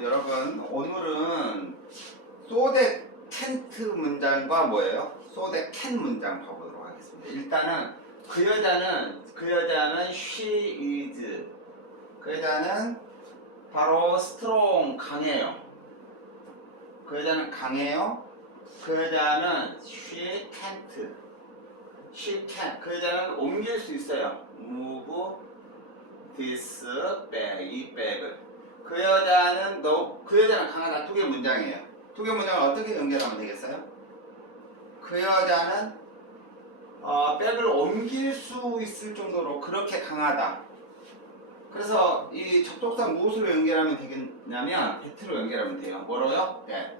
여러분 오늘은 소대 캔트 문장과 뭐예요? 소대 캔 문장 봐보도록 하겠습니다. 일단은 그 여자는 she is. 그 여자는 바로 strong 강해요. 그 여자는 강해요. 그 여자는 she can't. she can. 그 여자는 옮길 수 있어요. move this bag. 이 백을. 그 여자는 강하다. 두 개 문장이에요. 두 개 문장을 어떻게 연결하면 되겠어요? 그 여자는 백을 옮길 수 있을 정도로 그렇게 강하다. 그래서 이 접속사 무엇으로 연결하면 되겠냐면 배트로 연결하면 돼요. 뭐로요? 배.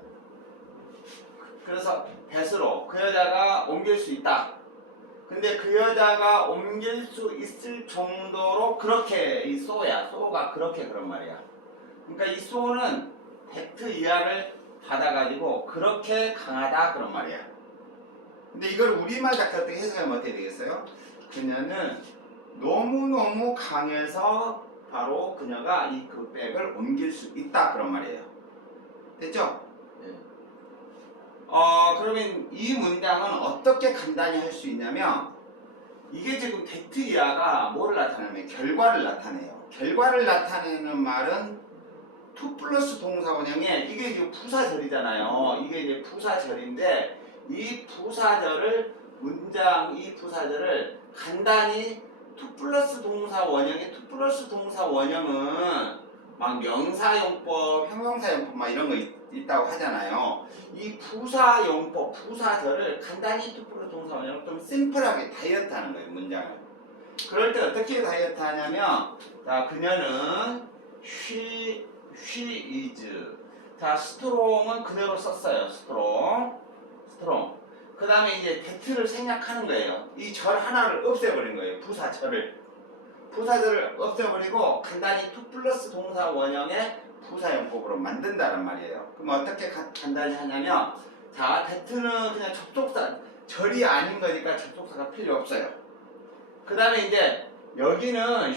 그래서 배스로 그 여자가 옮길 수 있다. 근데 그 여자가 옮길 수 있을 정도로 그렇게 이 소가 그렇게 그런 말이야. 그러니까 이 소는 배트 이하를 받아가지고 그렇게 강하다 그런 말이야. 근데 이걸 우리말 작가 어떻게 해석하면 어떻게 되겠어요? 그녀는 너무너무 강해서 바로 그녀가 이 그 백을 옮길 수 있다 그런 말이에요. 됐죠? 네. 그러면 이 문장은 어떻게 간단히 할 수 있냐면 이게 지금 배트 이하가 뭐를 나타내냐면 결과를 나타내요. 결과를 나타내는 말은 to 플러스 동사 원형에 이게 이제 부사절이잖아요. 이게 이제 부사절인데 이 부사절을 간단히 to 플러스 동사 원형에 to 플러스 동사 원형은 막 명사용법, 형용사용법 막 이런 거 있다고 하잖아요. 이 부사용법, 부사절을 간단히 to 플러스 동사 원형을 좀 심플하게 다이어트 하는 거예요, 문장을. 그럴 때 어떻게 다이어트 하냐면 자, 그녀는 she is. 자, strong은 그대로 썼어요. strong. 그 다음에 이제 배트를 생략하는 거예요. 이 절 하나를 없애버린 거예요. 부사절을 없애버리고 간단히 to 플러스 동사 원형의 부사용법으로 만든다는 말이에요. 그럼 어떻게 간단히 하냐면 자, 배트는 그냥 접속사, 절이 아닌 거니까 접속사가 필요 없어요. 그 다음에 이제 여기는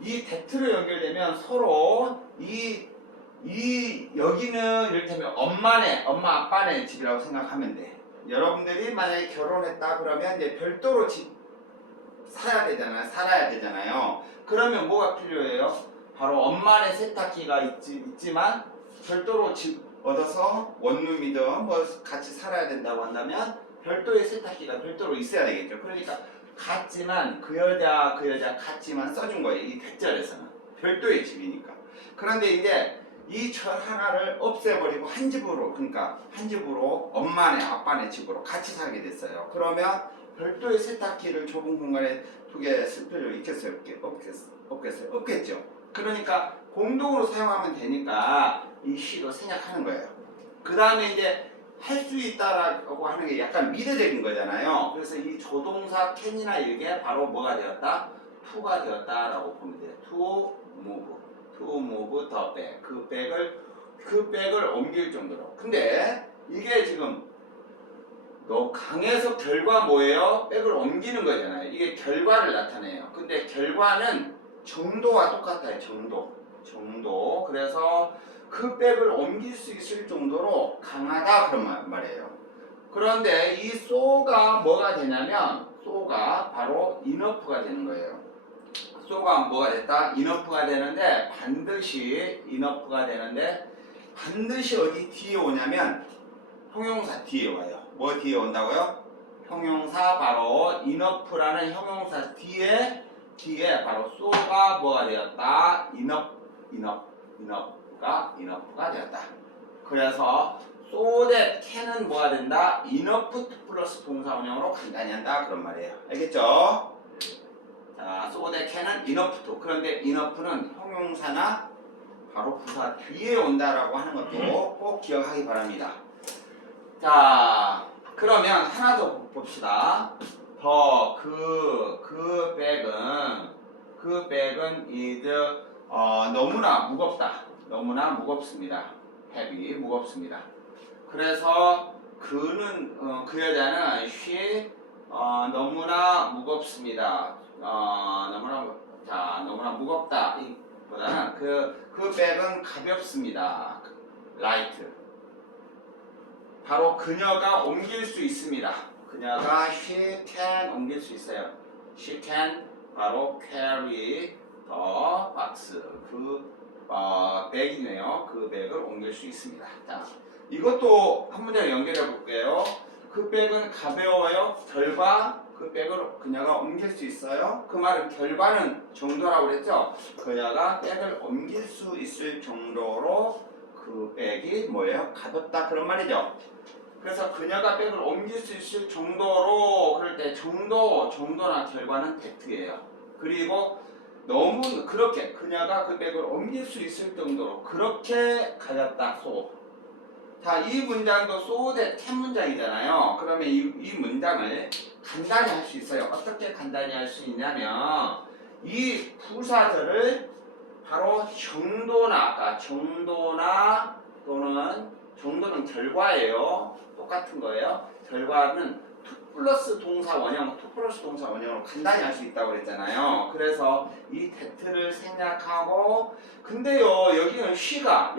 이 배트로 연결되면 서로 여기는 이를테면 엄마 아빠네 집이라고 생각하면 돼. 여러분들이 만약에 결혼했다 그러면 이제 별도로 집 살아야 되잖아요. 그러면 뭐가 필요해요? 바로 엄마네 세탁기가 있지만 별도로 집 얻어서 원룸이든 뭐 같이 살아야 된다고 한다면 별도의 세탁기가 별도로 있어야 되겠죠. 그러니까 같지만 그 여자 같지만 써준 거예요. 이 대절에서는 별도의 집이니까. 그런데 이제 이 절 하나를 없애버리고 한 집으로 엄마네 아빠네 집으로 같이 살게 됐어요. 그러면 별도의 세탁기를 좁은 공간에 두개 쓸 필요 있겠어요? 없겠죠. 그러니까 공동으로 사용하면 되니까 이 시도 생략하는 거예요. 그 다음에 이제 할 수 있다라고 하는 게 약간 미래적인 거잖아요. 그래서 이 조동사 can이나 이게 바로 뭐가 되었다? to가 되었다라고 보면 돼요. to move the bag. 그 백을 옮길 정도로. 근데 이게 지금 너 강해서 결과 뭐예요? 백을 옮기는 거잖아요. 이게 결과를 나타내요. 근데 결과는 정도와 똑같아요. 정도. 그래서 그 백을 옮길 수 있을 정도로 강하다 그런 말이에요. 그런데 이 so가 뭐가 되냐면 so가 바로 enough가 되는 거예요. so가 뭐가 됐다? enough가 되는데 반드시 어디 뒤에 오냐면 형용사 뒤에 와요. 뭐 뒤에 온다고요? 형용사 바로 enough라는 형용사 뒤에 바로 so가 뭐가 되었다? enough가 되었다. 그래서 so that can은 뭐가 된다? enough 플러스 동사 원형으로 간단히 한다 그런 말이에요. 알겠죠? 자, so that can은 enough to. 그런데 enough는 형용사나 바로 부사 뒤에 온다라고 하는 것도 꼭 기억하기 바랍니다. 자, 그러면 하나 더 봅시다. 그 백은 is 너무나 무겁습니다. heavy, 무겁습니다. 그래서 그 여자는 she 너무나 무겁습니다. 너무나 무겁다. 보다는 그 백은 가볍습니다. 라이트. 바로 그녀가 옮길 수 있습니다. 그녀가 she can 옮길 수 있어요. she can 바로 carry the box. 백이네요. 그 백을 옮길 수 있습니다. 자, 이것도 한 문장 연결해 볼게요. 그 백은 가벼워요. 결과 그 백을 그녀가 옮길 수 있어요. 그 말은 결과는 정도라고 그랬죠. 그녀가 백을 옮길 수 있을 정도로 그 백이 뭐예요? 가볍다 그런 말이죠. 그래서 그녀가 백을 옮길 수 있을 정도로 그럴 때 정도나 결과는 that예요. 그리고 너무 그렇게 그녀가 그 백을 옮길 수 있을 정도로 그렇게 가졌다. 자, 이 문장도 so that can 문장이잖아요. 그러면 이 문장을 간단히 할 수 있어요. 어떻게 간단히 할 수 있냐면 이 부사절을 바로 정도나 또는 정도는 결과예요. 똑같은 거예요. 결과는 to 플러스 동사 원형으로 간단히 할 수 있다고 그랬잖아요. 그래서 이 that를 생략하고 근데요 여기는 she가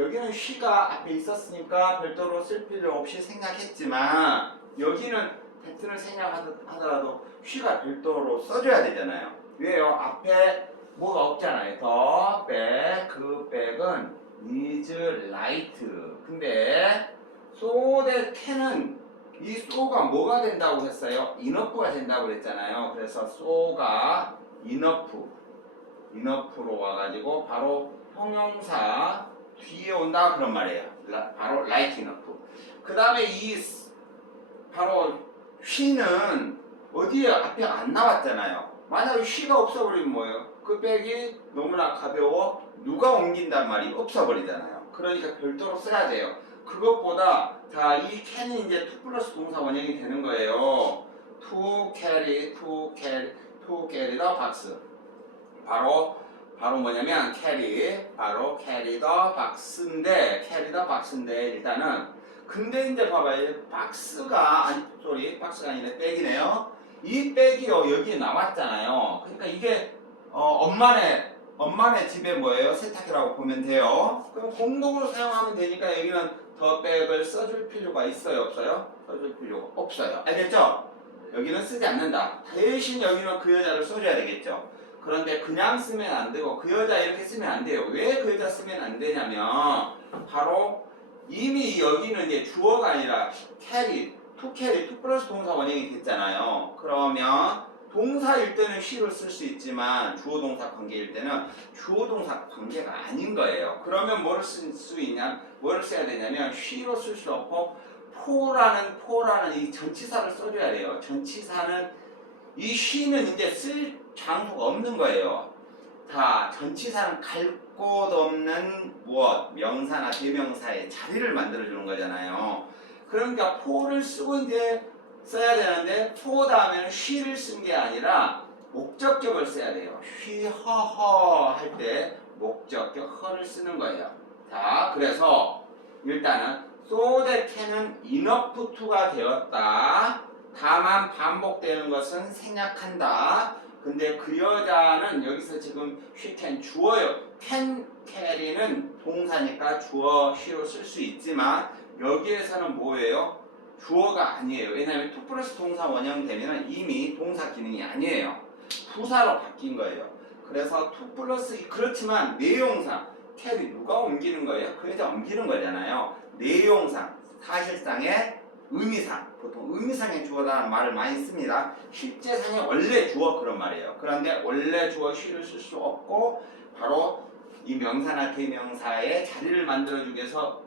앞에 있었으니까 별도로 쓸 필요 없이 생략했지만 여기는 that를 생략하더라도 she가 별도로 써줘야 되잖아요. 왜요? 앞에 뭐가 없잖아요. 더 백, 그 백은 is light. 근데 so that can은 이 so가 뭐가 된다고 했어요? enough가 된다고 그랬잖아요. 그래서 so가 enough로 와가지고 바로 형용사 뒤에 온다 그런 말이에요. 바로 like enough. 그 다음에 이 바로 she는 어디에 앞에 안 나왔잖아요. 만약에 she가 없어버리면 뭐예요? 그 백이 너무나 가벼워 누가 옮긴단 말이 없어버리잖아요. 그러니까 별도로 써야 돼요. 그것보다 자, 이 can이 이제 to 플러스 동사 원형이 되는 거예요. to carry the box. 바로 뭐냐면 바로 carry the box인데 일단은 근데 이제 봐봐요. 박스가 아니라 백이네요. 이 백이요 여기에 남았잖아요. 그러니까 이게 엄마네 집에 뭐예요? 세탁기라고 보면 돼요. 그럼 공동으로 사용하면 되니까 여기는 더 백을 써줄 필요가 있어요? 없어요? 써줄 필요가 없어요. 알겠죠? 여기는 쓰지 않는다. 대신 여기는 그 여자를 써줘야 되겠죠. 그런데 그냥 쓰면 안 되고 그 여자 이렇게 쓰면 안 돼요. 왜 그 여자 쓰면 안 되냐면 바로 이미 여기는 이제 주어가 아니라 to 플러스 동사 원형이 됐잖아요. 그러면 동사일 때는 she를 쓸 수 있지만 주어 동사 관계일 때는 주어 동사 관계가 아닌 거예요. 그러면 뭐를 써야 되냐면 she로 쓸 수 없고 for라는 이 전치사를 써줘야 돼요. 전치사는 이 she는 이제 쓸 장소가 없는 거예요. 자, 전치사는 갈 곳 없는 명사나 대명사의 자리를 만들어주는 거잖아요. 그러니까 for를 쓰고 이제 써야 되는데 for 다음에는 she를 쓴 게 아니라 목적격을 써야 돼요. she, her 할 때 목적격 her를 쓰는 거예요. 자, 그래서 일단은 so that can은 enough to가 되었다. 다만 반복되는 것은 생략한다. 근데 그 여자는 여기서 지금 she can 주어요. can carry는 동사니까 주어 she로 쓸 수 있지만 여기에서는 뭐예요? 주어가 아니에요. 왜냐하면 to 플러스 동사 원형 되면 이미 동사 기능이 아니에요. 부사로 바뀐 거예요. 그래서 to 플러스 그렇지만 내용상 carry 누가 옮기는 거예요? 그 여자 옮기는 거잖아요. 내용상 사실상의 의미상 보통 의미상의 주어라는 말을 많이 씁니다. 실제상의 원래 주어 그런 말이에요. 그런데 원래 주어 she를 쓸 수 없고 바로 이 명사나 대명사의 자리를 만들어주기 위해서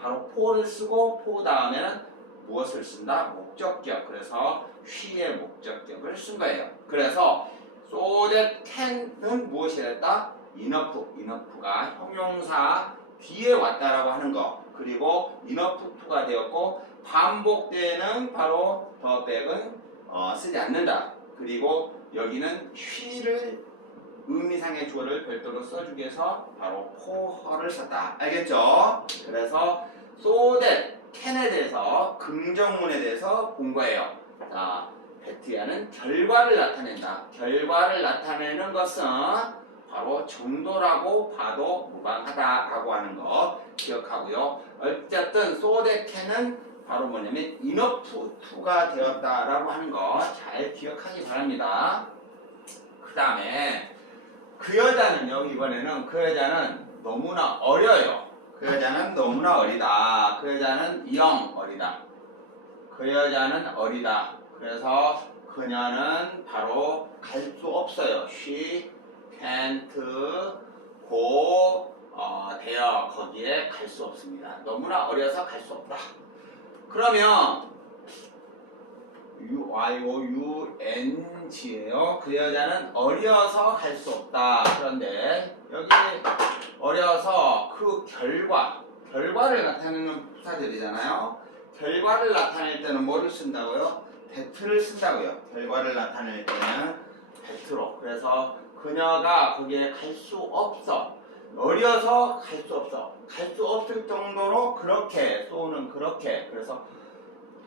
바로 for를 쓰고 for 다음에는 무엇을 쓴다? 목적격. 그래서 she의 목적격을 쓴 거예요. 그래서 so that can은 무엇이 됐다? enough가 형용사 뒤에 왔다라고 하는 거. 그리고 enough to가 되었고 반복되는 바로 the back은 쓰지 않는다. 그리고 여기는 she를 의미상의 주어를 별도로 써주기 위해서 바로 for her를 썼다. 알겠죠? 그래서 so that can에 대해서 긍정문에 대해서 본 거예요. 자, 베트야는 결과를 나타낸다. 결과를 나타내는 것은 바로 정도라고 봐도 무방하다라고 하는 거 기억하고요. 어쨌든 so that can은 바로 뭐냐면 enough to가 되었다라고 하는 거 잘 기억하기 바랍니다. 그 다음에 그 여자는요, 이번에는 그 여자는 너무나 어려요. 그 여자는 너무나 어리다. 그 여자는 영 어리다. 그 여자는 어리다. 그래서 그녀는 바로 갈 수 없어요. She can't go there. 거기에 갈 수 없습니다. 너무나 어려서 갈 수 없다. 그러면 YOUNG예요. 그 여자는 어려서 갈 수 없다. 그런데 여기 어려서 그 결과를 나타내는 부사들이잖아요. 결과를 나타낼 때는 뭐를 쓴다고요? that를 쓴다고요. 결과를 나타낼 때는 that로. 그래서 그녀가 거기에 갈 수 없어. 어려서 갈 수 없어. 갈 수 없을 정도로 그렇게 so는 그렇게. 그래서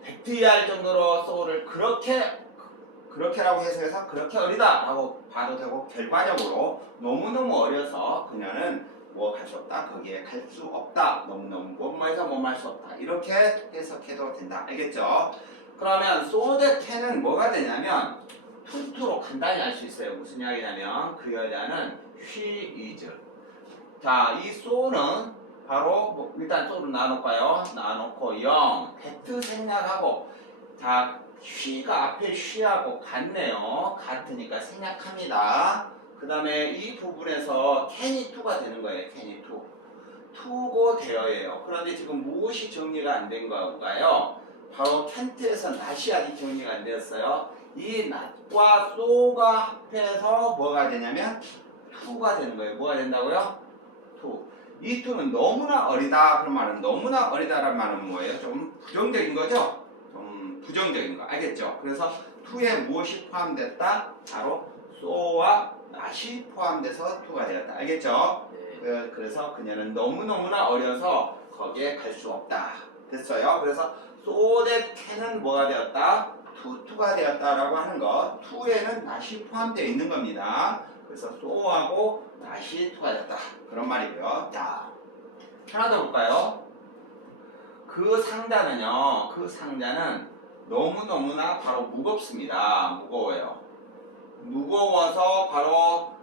that이할 정도로 so를 그렇게라고 해석해서 그렇게 어리다 라고 봐도 되고, 결과적으로 너무너무 어려서 그녀는 뭐 갈 수 없다, 거기에 갈 수 없다, 너무너무 뭐뭐해서 뭐할 수 없다, 이렇게 해석해도 된다. 알겠죠? 그러면 so that can은 뭐가 되냐면 투투로 간단히 알 수 있어요. 무슨 이야기냐면 그 여자는 she is. 자, 이 so는 바로 뭐 일단 so를 나눠볼까요? 나눠놓고 영, that 생략하고, 자, she가 앞에 she하고 같네요. 같으니까 생략합니다. 그 다음에 이 부분에서 can이 to가 되는 거예요. can이 to. to고 되어예요. 그런데 지금 무엇이 정리가 안 된 건가요? 바로 can't에서 not이 아직 정리가 안 되었어요. 이 not과 so가 합해서 뭐가 되냐면 to가 되는 거예요. 뭐가 된다고요? to. 이 to는 너무나 어리다. 그런 말은 너무나 어리다라는 말은 뭐예요? 좀 부정적인 거죠? 좀 부정적인 거. 알겠죠? 그래서 to에 무엇이 포함됐다? 바로 so와 not이 포함돼서 to가 되었다. 알겠죠? 네. 그래서 그녀는 너무너무나 어려서 거기에 갈 수 없다. 됐어요? 그래서 so that can은 뭐가 되었다? to가 되었다라고 하는 거. to에는 not이 포함되어 있는 겁니다. 그래서 so하고 not이 to가 되었다. 그런 말이고요. 자, 하나 더 볼까요? 그 상자는 너무너무나 바로 무겁습니다. 무거워요. 무거워서 바로